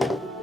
Thank you.